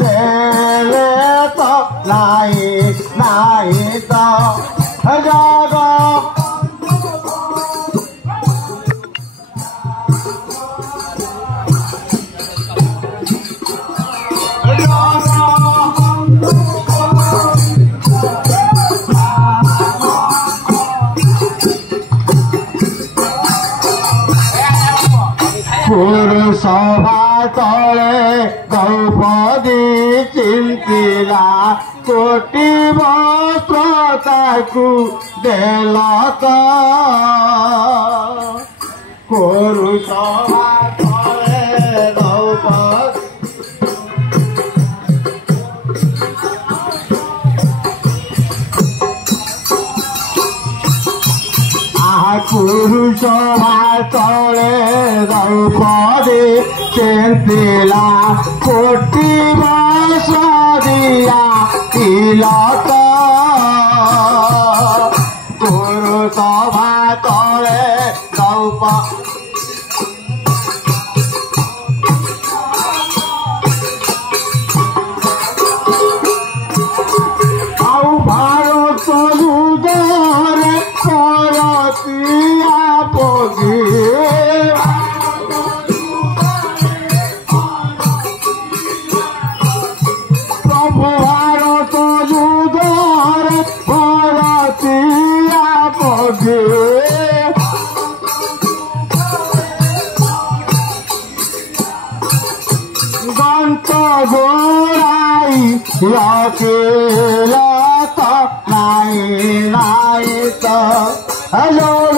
देले तो नाही तो जग पुरुषभा तले द्रौपदी चिंतिला कोटि वस्त्र ताकू देल तो पुरुषभा तले द्रौपदी पुरुषभा तले द्रौपदी चिंतिला कोटि वस्त्र दिया तिलक पुरुषभा तले द्रौपदी भारत उदरे करतिया पगे प्रभु भारत उदरे करतिया पगे गंत गोराई रखेला तो नहीं तो हेलो